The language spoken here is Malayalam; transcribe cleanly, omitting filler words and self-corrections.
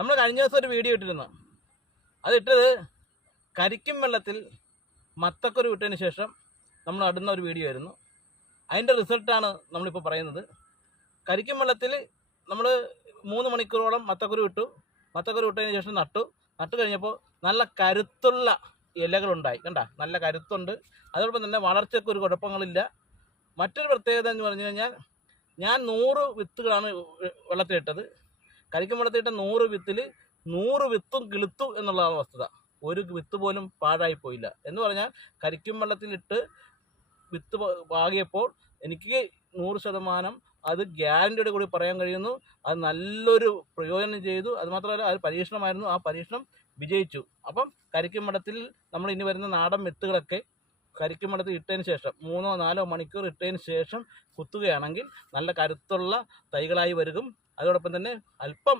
നമ്മൾ കഴിഞ്ഞ ദിവസം ഒരു വീഡിയോ ഇട്ടിരുന്നു. അതിട്ടത് കരിക്കും വെള്ളത്തിൽ മത്തക്കുരു ഇട്ടതിന് ശേഷം നമ്മൾ നടുന്ന ഒരു വീഡിയോ ആയിരുന്നു. അതിൻ്റെ റിസൾട്ടാണ് നമ്മളിപ്പോൾ പറയുന്നത്. കരിക്കും വെള്ളത്തിൽ നമ്മൾ 3 മണിക്കൂറോളം മത്തക്കുരു ഇട്ടതിന് ശേഷം നട്ടു കഴിഞ്ഞപ്പോൾ നല്ല കരുത്തുള്ള ഇലകളുണ്ടായി. കണ്ട, നല്ല കരുത്തുണ്ട്. അതോടൊപ്പം തന്നെ വളർച്ചയ്ക്ക് ഒരു കുഴപ്പങ്ങളില്ല. മറ്റൊരു പ്രത്യേകത എന്ന് പറഞ്ഞു കഴിഞ്ഞാൽ, ഞാൻ 100 വിത്തുകളാണ് വെള്ളത്തിലിട്ടത്. കരിക്കും വെള്ളത്തിലിട്ട 100 വിത്തിൽ 100 വിത്തും കിളുത്തു എന്നുള്ളതാണ് വസ്തുത. ഒരു വിത്ത് പോലും പാഴായിപ്പോയില്ല. എന്ന് പറഞ്ഞാൽ കരിക്കും വെള്ളത്തിലിട്ട് വിത്ത് പാകിയപ്പോൾ എനിക്ക് 100% അത് ഗ്യാരണ്ടിയോട് കൂടി പറയാൻ കഴിയുന്നു. അത് നല്ലൊരു പ്രയോജനം ചെയ്തു. അതുമാത്രമല്ല, അത് പരീക്ഷണമായിരുന്നു. ആ പരീക്ഷണം വിജയിച്ചു. അപ്പം കരിക്കും വെള്ളത്തിൽ നമ്മൾ ഇനി വരുന്ന നാടൻ വിത്തുകളൊക്കെ കരിക്കും വെള്ളത്തിൽ ഇട്ടതിന് ശേഷം 3-4 മണിക്കൂർ ഇട്ടതിന് ശേഷം കുത്തുകയാണെങ്കിൽ നല്ല കരുത്തുള്ള തൈകളായി വരും. അതോടൊപ്പം തന്നെ അല്പം